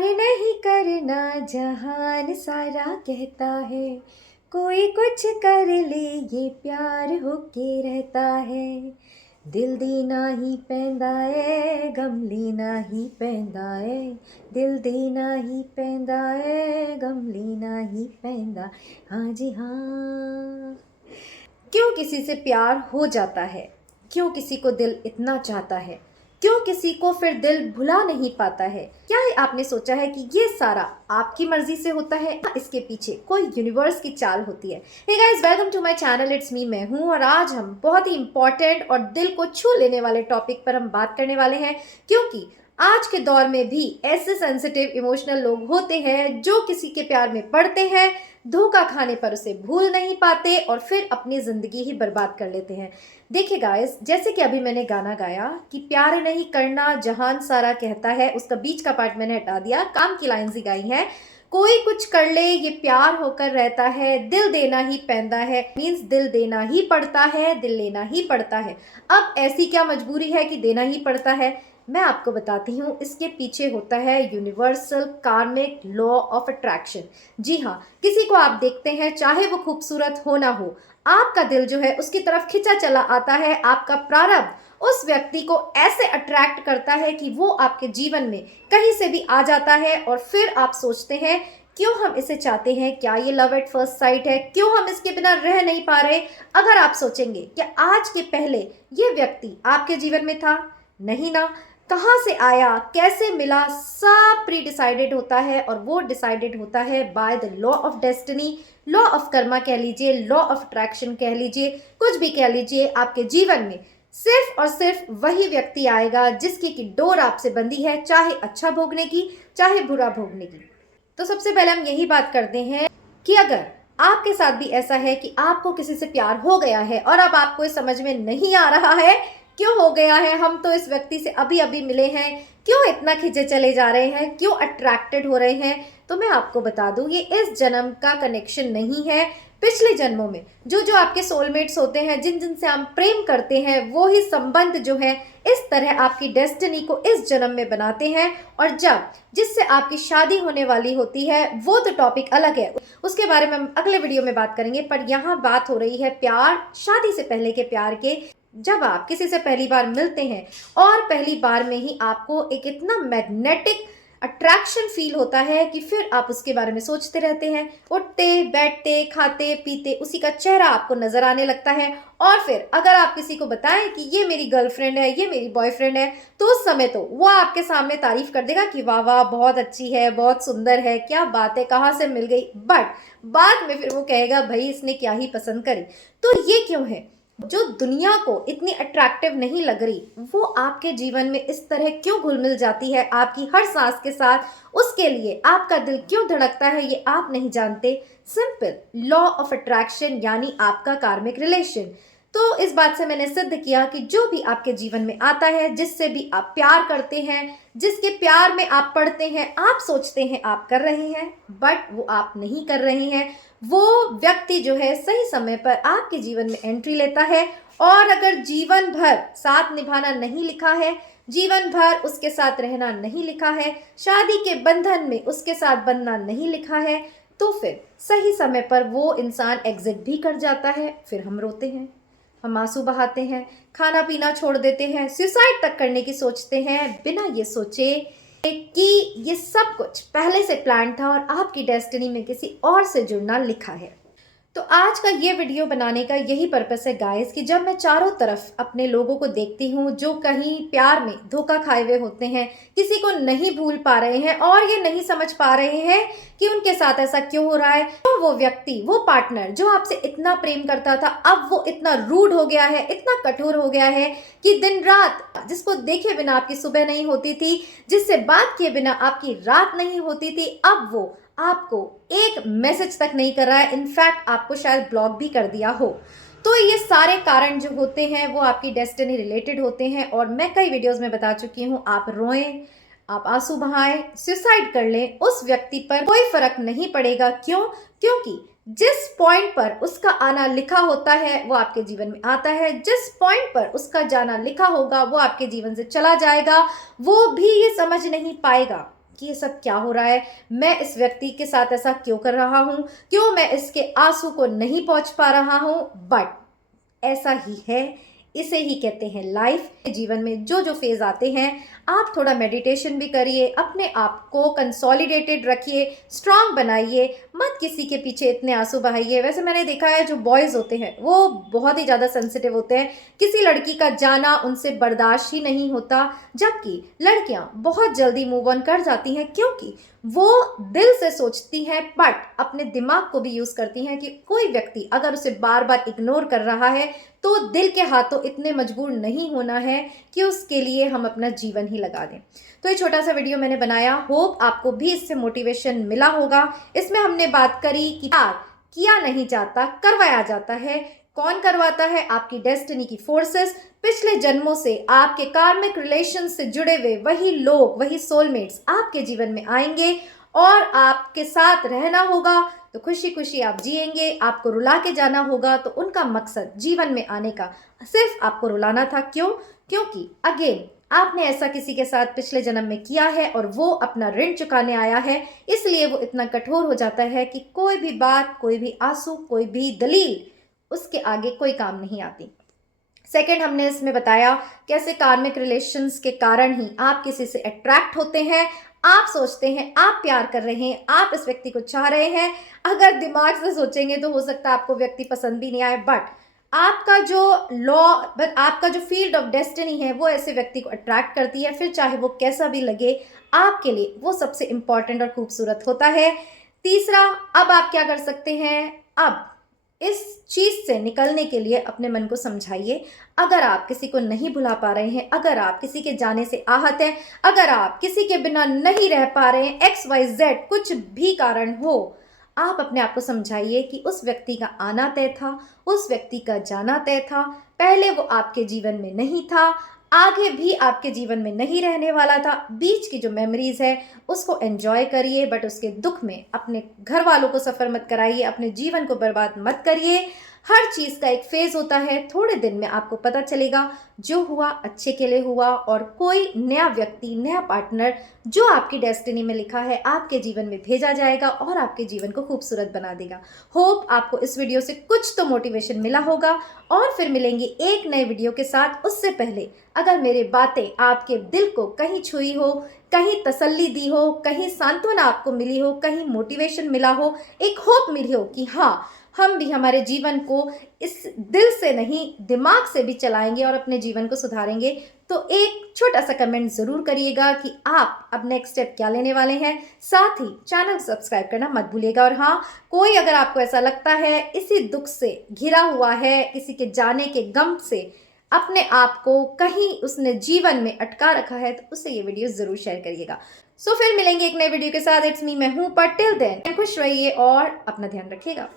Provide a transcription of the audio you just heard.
प्यार नहीं करना जहान सारा कहता है, कोई कुछ कर ले ये प्यार होके रहता है। दिल देना ही पैंदा है, गम लेना ही पैंदा है। दिल देना ही पैंदा है, गम लेना ही पैंदा। हाँ जी हाँ। क्यों किसी से प्यार हो जाता है, क्यों किसी को दिल इतना चाहता है, क्यों किसी को फिर दिल भुला नहीं पाता है। क्या आपने सोचा है कि ये सारा आपकी मर्जी से होता है या इसके पीछे कोई यूनिवर्स की चाल होती है। Hey guys, welcome to my channel, it's me, मैं हूँ। और आज हम बहुत ही इंपॉर्टेंट और दिल को छू लेने वाले टॉपिक पर हम बात करने वाले हैं, क्योंकि आज के दौर में भी ऐसे सेंसिटिव इमोशनल लोग होते हैं जो किसी के प्यार में पड़ते हैं, धोखा खाने पर उसे भूल नहीं पाते और फिर अपनी जिंदगी ही बर्बाद कर लेते हैं। देखिए गाइस, जैसे कि अभी मैंने गाना गाया कि प्यार नहीं करना जहान सारा कहता है, उसका बीच का पार्ट मैंने हटा दिया, काम की लाइंस ही गाई हैं। कोई कुछ कर ले ये प्यार होकर रहता है, दिल देना ही पैंदा है, मीन्स दिल देना ही पड़ता है, दिल लेना ही पड़ता है। अब ऐसी क्या मजबूरी है कि देना ही पड़ता है? मैं आपको बताती हूँ, इसके पीछे होता है universal karmic law of attraction. जी हाँ, किसी को आप देखते हैं, चाहे वो खूबसूरत हो ना हो, आपका दिल जो है उसकी तरफ खिंचा चला आता है। आपका प्रारब्ध उस व्यक्ति को ऐसे अट्रैक्ट करता है कि वो आपके जीवन में कहीं से भी आ जाता है और फिर आप सोचते हैं क्यों हम इसे चाहते हैं, क्या ये लव एट फर्स्ट साइट है, क्यों हम इसके बिना रह नहीं पा रहे। अगर आप सोचेंगे कि आज के पहले ये व्यक्ति आपके जीवन में था, नहीं ना, कहाँ से आया, कैसे मिला, सब प्री डिसाइडेड होता है। और वो डिसाइडेड होता है by the law of destiny, law of Karma कह लीजिए, लॉ ऑफ अट्रैक्शन कह लीजिए, कुछ भी कह लीजिए। आपके जीवन में सिर्फ और सिर्फ वही व्यक्ति आएगा जिसकी की डोर आपसे बंधी है, चाहे अच्छा भोगने की, चाहे बुरा भोगने की। तो सबसे पहले हम यही बात करते हैं कि अगर आपके साथ भी ऐसा है कि आपको किसी से प्यार हो गया है और अब आपको ये समझ में नहीं आ रहा है क्यों हो गया है, हम तो इस व्यक्ति से अभी अभी मिले हैं, क्यों इतना खिंचे चले जा रहे हैं, क्यों अट्रैक्टेड हो रहे हैं, तो मैं आपको बता दूं, ये इस जन्म का कनेक्शन नहीं है। पिछले जन्मों में जो जो आपके सोलमेट्स होते हैं, जिन जिन से आप प्रेम करते हैं, वो ही संबंध जो है इस तरह आपकी डेस्टिनी को इस जन्म में बनाते हैं। और जब जिससे आपकी शादी होने वाली होती है, वो तो टॉपिक अलग है, उसके बारे में हम अगले वीडियो में बात करेंगे। पर यहाँ बात हो रही है प्यार, शादी से पहले के प्यार के। जब आप किसी से पहली बार मिलते हैं और पहली बार में ही आपको एक इतना मैग्नेटिक अट्रैक्शन फील होता है कि फिर आप उसके बारे में सोचते रहते हैं, उठते बैठते खाते पीते उसी का चेहरा आपको नजर आने लगता है। और फिर अगर आप किसी को बताएं कि ये मेरी गर्लफ्रेंड है, ये मेरी बॉयफ्रेंड है, तो उस समय तो वो आपके सामने तारीफ कर देगा कि वाह वाह, बहुत अच्छी है, बहुत सुंदर है, क्या बात है, कहाँ से मिल गई। बट बाद में फिर वो कहेगा भाई इसने क्या ही पसंद करी। तो ये क्यों है? जो दुनिया को इतनी अट्रैक्टिव नहीं लग रही, वो आपके जीवन में इस तरह क्यों घुल मिल जाती है आपकी हर सांस के साथ, उसके लिए आपका दिल क्यों धड़कता है, ये आप नहीं जानते। सिंपल लॉ ऑफ अट्रैक्शन, यानी आपका कार्मिक रिलेशन। तो इस बात से मैंने सिद्ध किया कि जो भी आपके जीवन में आता है, जिससे भी आप प्यार करते हैं, जिसके प्यार में आप पड़ते हैं, आप सोचते हैं आप कर रहे हैं, बट वो आप नहीं कर रहे हैं। वो व्यक्ति जो है सही समय पर आपके जीवन में एंट्री लेता है। और अगर जीवन भर साथ निभाना नहीं लिखा है, जीवन भर उसके साथ रहना नहीं लिखा है, शादी के बंधन में उसके साथ बनना नहीं लिखा है, तो फिर सही समय पर वो इंसान एग्जिट भी कर जाता है। फिर हम रोते हैं, हम आंसू बहाते हैं, खाना पीना छोड़ देते हैं, सुसाइड तक करने की सोचते हैं, बिना ये सोचे कि ये सब कुछ पहले से प्लान था और आपकी डेस्टिनी में किसी और से जुड़ना लिखा है। तो आज का ये वीडियो बनाने का यही पर्पस है गाइस, कि जब मैं चारों तरफ अपने लोगों को देखती हूँ जो कहीं प्यार में धोखा खाए हुए होते हैं, किसी को नहीं भूल पा रहे हैं और ये नहीं समझ पा रहे हैं कि उनके साथ ऐसा क्यों हो रहा है, तो वो व्यक्ति, वो पार्टनर जो आपसे इतना प्रेम करता था, अब वो इतना रूड हो गया है, इतना कठोर हो गया है कि दिन रात, जिसको देखे बिना आपकी सुबह नहीं होती थी, जिससे बात किए बिना आपकी रात नहीं होती थी, अब वो आपको एक मैसेज तक नहीं कर रहा है, इनफैक्ट आपको शायद ब्लॉक भी कर दिया हो। तो ये सारे कारण जो होते हैं वो आपकी डेस्टिनी रिलेटेड होते हैं। और मैं कई वीडियोस में बता चुकी हूँ, आप रोएं, आप आंसू बहाएं, सुसाइड कर लें, उस व्यक्ति पर कोई फर्क नहीं पड़ेगा। क्यों? क्योंकि जिस पॉइंट पर उसका आना लिखा होता है वो आपके जीवन में आता है, जिस पॉइंट पर उसका जाना लिखा होगा वो आपके जीवन से चला जाएगा। वो भी ये समझ नहीं पाएगा कि ये सब क्या हो रहा है, मैं इस व्यक्ति के साथ ऐसा क्यों कर रहा हूँ, क्यों मैं इसके आंसू को नहीं पहुँच पा रहा हूँ। बट ऐसा ही है, इसे ही कहते हैं लाइफ। जीवन में जो जो फेज आते हैं, आप थोड़ा मेडिटेशन भी करिए, अपने आप को कंसोलिडेटेड रखिए, स्ट्रांग बनाइए, मत किसी के पीछे इतने आंसू बहाइए। वैसे मैंने देखा है जो बॉयज़ होते हैं वो बहुत ही ज़्यादा सेंसिटिव होते हैं, किसी लड़की का जाना उनसे बर्दाश्त ही नहीं होता, जबकि लड़कियां बहुत जल्दी मूव ऑन कर जाती हैं, क्योंकि वो दिल से सोचती हैं बट अपने दिमाग को भी यूज़ करती हैं कि कोई व्यक्ति अगर उसे बार बार इग्नोर कर रहा है तो दिल के हाथों इतने मजबूर नहीं होना है कि उसके लिए हम अपना जीवन ही लगा दें। तो ये छोटा सा वीडियो मैंने बनाया, होप आपको भी इससे मोटिवेशन मिला होगा। इसमें हमने बात करी कि प्यार किया नहीं जाता, करवाया जाता है। कौन करवाता है? आपकी डेस्टिनी की फोर्सेस। पिछले जन्मों से आपके कार्मिक रिलेशन से जुड़े हुए वही लोग, वही सोलमेट्स आपके जीवन में आएंगे और आपके साथ रहना होगा तो खुशी खुशी आप जिएंगे। आपको रुला के जाना होगा तो उनका मकसद जीवन में आने का सिर्फ आपको रुलाना था। क्यों? क्योंकि अगेन आपने ऐसा किसी के साथ पिछले जन्म में किया है और वो अपना ऋण चुकाने आया है, इसलिए वो इतना कठोर हो जाता है कि कोई भी बात, कोई भी आंसू, कोई भी दलील उसके आगे कोई काम नहीं आती। सेकंड, हमने इसमें बताया कैसे कार्मिक रिलेशंस के कारण ही आप किसी से अट्रैक्ट होते हैं। आप सोचते हैं, आप प्यार कर रहे हैं, आप इस व्यक्ति को चाह रहे हैं, अगर दिमाग से सोचेंगे तो हो सकता है आपको व्यक्ति पसंद भी नहीं आए, बट आपका जो आपका जो फील्ड ऑफ डेस्टिनी है वो ऐसे व्यक्ति को अट्रैक्ट करती है, फिर चाहे वो कैसा भी लगे आपके लिए वो सबसे इंपॉर्टेंट और खूबसूरत होता है। तीसरा, अब आप क्या कर सकते हैं? अब इस चीज़ से निकलने के लिए अपने मन को समझाइए। अगर आप किसी को नहीं भुला पा रहे हैं, अगर आप किसी के जाने से आहत हैं, अगर आप किसी के बिना नहीं रह पा रहे हैं, XYZ कुछ भी कारण हो, आप अपने आप को समझाइए कि उस व्यक्ति का आना तय था, उस व्यक्ति का जाना तय था, पहले वो आपके जीवन में नहीं था, आगे भी आपके जीवन में नहीं रहने वाला था। बीच की जो मेमोरीज है उसको एंजॉय करिए, बट उसके दुख में अपने घर वालों को सफ़र मत कराइए, अपने जीवन को बर्बाद मत करिए। हर चीज़ का एक फेज़ होता है, थोड़े दिन में आपको पता चलेगा जो हुआ अच्छे के लिए हुआ, और कोई नया व्यक्ति, नया पार्टनर जो आपकी डेस्टिनी में लिखा है आपके जीवन में भेजा जाएगा और आपके जीवन को खूबसूरत बना देगा। होप आपको इस वीडियो से कुछ तो मोटिवेशन मिला होगा, और फिर मिलेंगे एक नए वीडियो के साथ। उससे पहले अगर मेरी बातें आपके दिल को कहीं छुई हो, कहीं तसल्ली दी हो, कहीं सांत्वना आपको मिली हो, कहीं मोटिवेशन मिला हो, एक होप मिली हो कि हाँ, हम भी हमारे जीवन को इस दिल से नहीं दिमाग से भी चलाएंगे और अपने जीवन को सुधारेंगे, तो एक छोटा सा कमेंट ज़रूर करिएगा कि आप अब नेक्स्ट स्टेप क्या लेने वाले हैं। साथ ही चैनल सब्सक्राइब करना मत भूलिएगा। और हाँ, कोई अगर आपको ऐसा लगता है इसी दुख से घिरा हुआ है, किसी के जाने के गम से अपने आप को कहीं उसने जीवन में अटका रखा है, तो उससे ये वीडियो ज़रूर शेयर करिएगा। सो फिर मिलेंगे एक नए वीडियो के साथ। इट्स मी, मैं हूँ, पर टिल देन खुश रहिए और अपना ध्यान रखिएगा।